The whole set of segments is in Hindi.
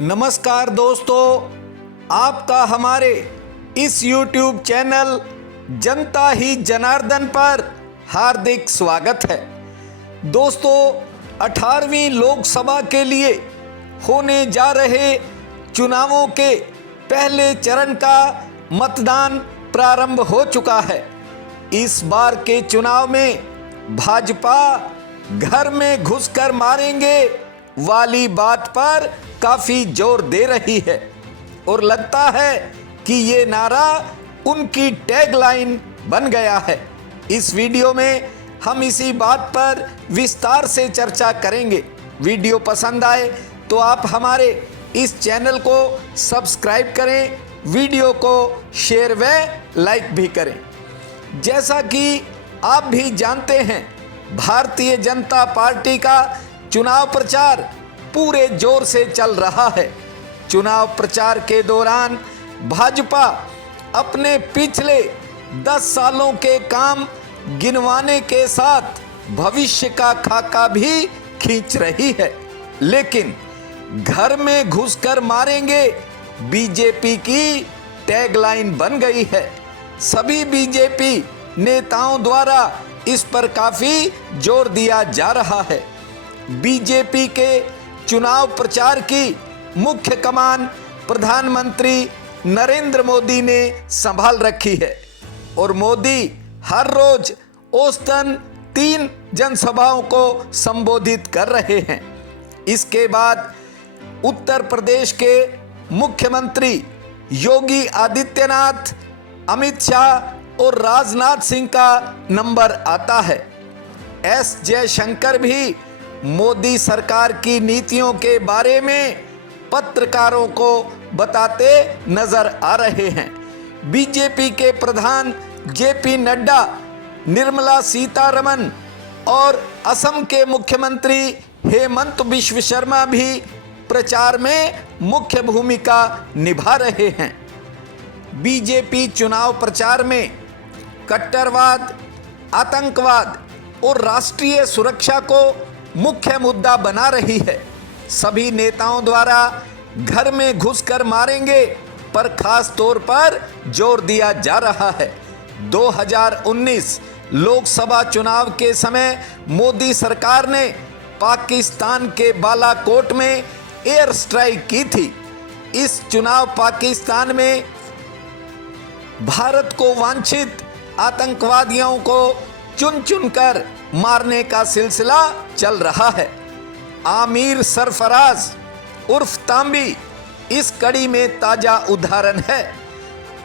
नमस्कार दोस्तों, आपका हमारे इस YouTube चैनल जनता ही जनार्दन पर हार्दिक स्वागत है। दोस्तों, 18वीं लोकसभा के लिए होने जा रहे चुनावों के पहले चरण का मतदान प्रारंभ हो चुका है। इस बार के चुनाव में भाजपा घर में घुसकर मारेंगे वाली बात पर काफी जोर दे रही है और लगता है कि ये नारा उनकी टैगलाइन बन गया है। इस वीडियो में हम इसी बात पर विस्तार से चर्चा करेंगे। वीडियो पसंद आए तो आप हमारे इस चैनल को सब्सक्राइब करें, वीडियो को शेयर व लाइक भी करें। जैसा कि आप भी जानते हैं, भारतीय जनता पार्टी का चुनाव प्रचार पूरे जोर से चल रहा है। चुनाव प्रचार के दौरान भाजपा अपने पिछले 10 सालों के काम गिनवाने के साथ भविष्य का खाका भी खींच रही है, लेकिन घर में घुसकर मारेंगे बीजेपी की टैगलाइन बन गई है। सभी बीजेपी नेताओं द्वारा इस पर काफी जोर दिया जा रहा है। बीजेपी के चुनाव प्रचार की मुख्य कमान प्रधानमंत्री नरेंद्र मोदी ने संभाल रखी है और मोदी हर रोज औसतन 3 जनसभाओं को संबोधित कर रहे हैं। इसके बाद उत्तर प्रदेश के मुख्यमंत्री योगी आदित्यनाथ, अमित शाह और राजनाथ सिंह का नंबर आता है। एस जयशंकर भी मोदी सरकार की नीतियों के बारे में पत्रकारों को बताते नजर आ रहे हैं। बीजेपी के प्रधान जेपी नड्डा, निर्मला सीतारमण और असम के मुख्यमंत्री हेमंत बिश्व शर्मा भी प्रचार में मुख्य भूमिका निभा रहे हैं। बीजेपी चुनाव प्रचार में कट्टरवाद, आतंकवाद और राष्ट्रीय सुरक्षा को मुख्य मुद्दा बना रही है। सभी नेताओं द्वारा घर में घुसकर मारेंगे पर खास तौर पर जोर दिया जा रहा है। 2019 लोकसभा चुनाव के समय मोदी सरकार ने पाकिस्तान के बालाकोट में एयर स्ट्राइक की थी। इस चुनाव पाकिस्तान में भारत को वांछित आतंकवादियों को चुन चुनकर मारने का सिलसिला चल रहा है। आमिर सरफराज उर्फ तांबी इस कड़ी में ताजा उदाहरण है।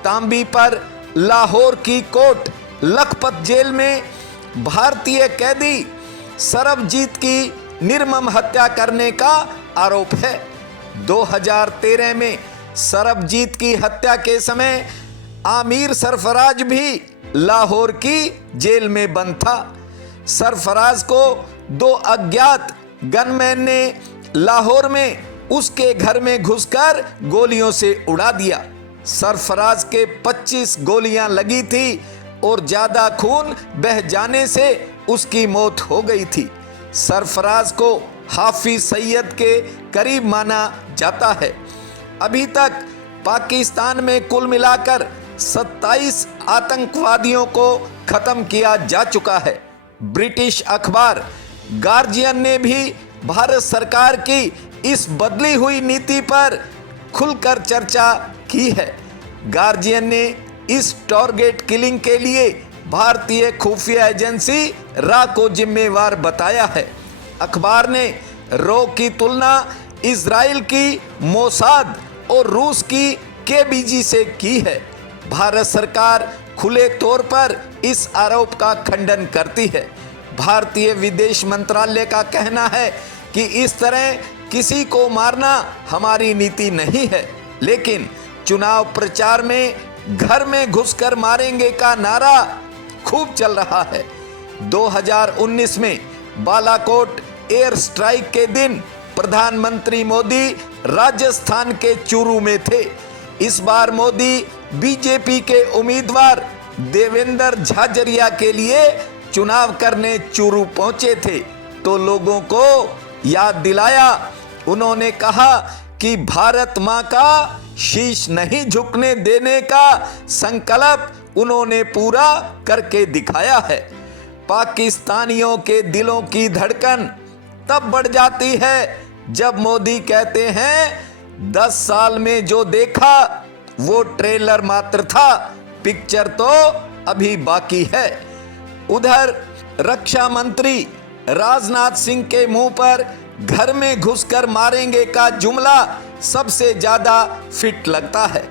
तांबी पर लाहौर की कोट लखपत जेल में भारतीय कैदी सरबजीत की निर्मम हत्या करने का आरोप है। 2013 में सरबजीत की हत्या के समय आमिर सरफराज भी लाहौर की जेल में बंद था। सरफराज को 2 अज्ञात गनमैन ने लाहौर में उसके घर में घुसकर गोलियों से उड़ा दिया। सरफराज के 25 गोलियां लगी थी और ज्यादा खून बह जाने से उसकी मौत हो गई थी। सरफराज को हाफिज सईद के करीब माना जाता है। अभी तक पाकिस्तान में कुल मिलाकर 27 आतंकवादियों को खत्म किया जा चुका है। ब्रिटिश अखबार गार्जियन ने भी भारत सरकार की इस बदली हुई नीति पर खुलकर चर्चा की है। गार्जियन ने इस टारगेट किलिंग के लिए भारतीय खुफिया एजेंसी रा को जिम्मेवार बताया है। अखबार ने रो की तुलना इजराइल की मोसाद और रूस की केबीजी से की है। भारत सरकार खुले तौर पर इस आरोप का खंडन करती है। भारतीय विदेश मंत्रालय का कहना है कि इस तरह किसी को मारना हमारी नीति नहीं है, लेकिन चुनाव प्रचार में घर में घुसकर मारेंगे का नारा खूब चल रहा है। 2019 में बालाकोट एयर स्ट्राइक के दिन प्रधानमंत्री मोदी राजस्थान के चूरू में थे। इस बार मोदी बीजेपी के उम्मीदवार देवेंद्र झाझरिया के लिए चुनाव करने चूरू पहुंचे थे तो लोगों को याद दिलाया। उन्होंने कहा कि भारत मां का शीश नहीं झुकने देने का संकल्प उन्होंने पूरा करके दिखाया है। पाकिस्तानियों के दिलों की धड़कन तब बढ़ जाती है जब मोदी कहते हैं 10 साल में जो देखा वो ट्रेलर मात्र था, पिक्चर तो अभी बाकी है। उधर रक्षा मंत्री राजनाथ सिंह के मुंह पर घर में घुसकर मारेंगे का जुमला सबसे ज्यादा फिट लगता है।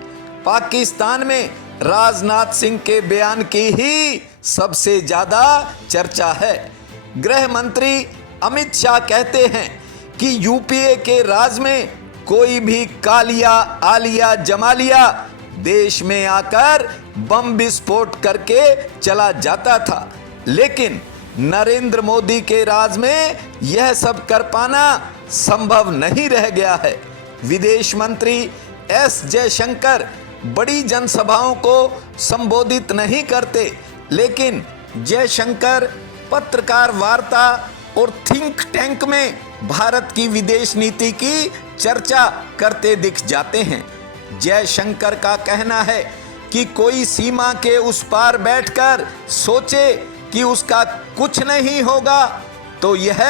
पाकिस्तान में राजनाथ सिंह के बयान की ही सबसे ज्यादा चर्चा है। गृह मंत्री अमित शाह कहते हैं कि यूपीए के राज में कोई भी कालिया आलिया जमालिया देश में आकर बम विस्फोट करके चला जाता था, लेकिन नरेंद्र मोदी के राज में यह सब कर पाना संभव नहीं रह गया है। विदेश मंत्री एस जयशंकर बड़ी जनसभाओं को संबोधित नहीं करते, लेकिन जयशंकर पत्रकार वार्ता और थिंक टैंक में भारत की विदेश नीति की चर्चा करते दिख जाते हैं। जयशंकर का कहना है कि कोई सीमा के उस पार बैठकर सोचे कि उसका कुछ नहीं होगा तो यह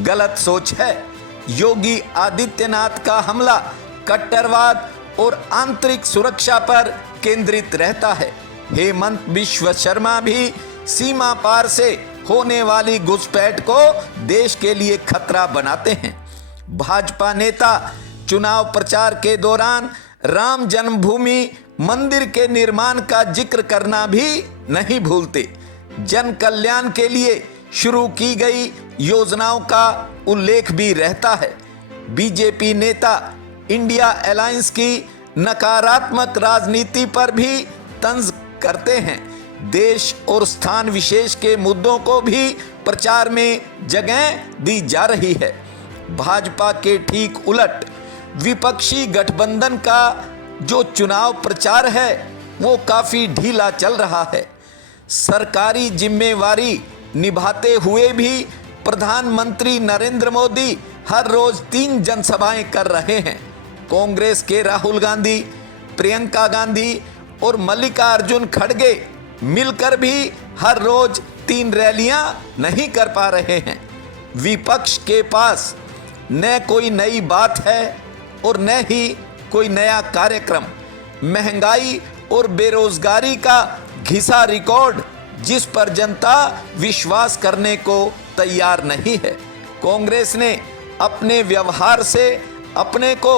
गलत सोच है। योगी आदित्यनाथ का हमला कट्टरवाद और आंतरिक सुरक्षा पर केंद्रित रहता है। हेमंत बिश्व शर्मा भी सीमा पार से होने वाली घुसपैठ को देश के लिए खतरा बनाते हैं। भाजपा नेता चुनाव प्रचार के दौरान राम जन्मभूमि मंदिर के निर्माण का जिक्र करना भी नहीं भूलते। जन कल्याण के लिए शुरू की गई योजनाओं का उल्लेख भी रहता है। बीजेपी नेता इंडिया अलायंस की नकारात्मक राजनीति पर भी तंज करते हैं। देश और स्थान विशेष के मुद्दों को भी प्रचार में जगह दी जा रही है। भाजपा के ठीक उलट विपक्षी गठबंधन का जो चुनाव प्रचार है वो काफी ढीला चल रहा है। सरकारी जिम्मेवारी निभाते हुए भी प्रधानमंत्री नरेंद्र मोदी हर रोज 3 जनसभाएं कर रहे हैं। कांग्रेस के राहुल गांधी, प्रियंका गांधी और मल्लिकार्जुन खड़गे मिलकर भी हर रोज 3 रैलियां नहीं कर पा रहे हैं। विपक्ष के पास न कोई नई बात है और न ही कोई नया कार्यक्रम। महंगाई और बेरोजगारी का घिसा रिकॉर्ड जिस पर जनता विश्वास करने को तैयार नहीं है। कांग्रेस ने अपने व्यवहार से अपने को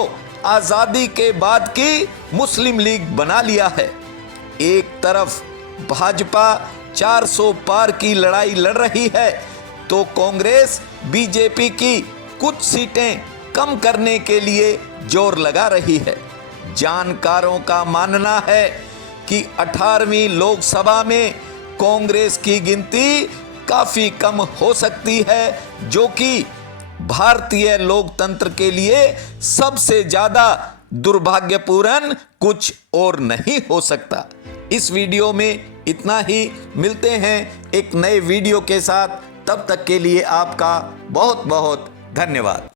आजादी के बाद की मुस्लिम लीग बना लिया है। एक तरफ भाजपा 400 पार की लड़ाई लड़ रही है तो कांग्रेस बीजेपी की कुछ सीटें कम करने के लिए जोर लगा रही है। जानकारों का मानना है कि 18वीं लोकसभा में कांग्रेस की गिनती काफी कम हो सकती है, जो कि भारतीय लोकतंत्र के लिए सबसे ज्यादा दुर्भाग्यपूर्ण कुछ और नहीं हो सकता। इस वीडियो में इतना ही। मिलते हैं एक नए वीडियो के साथ, तब तक के लिए आपका बहुत बहुत धन्यवाद।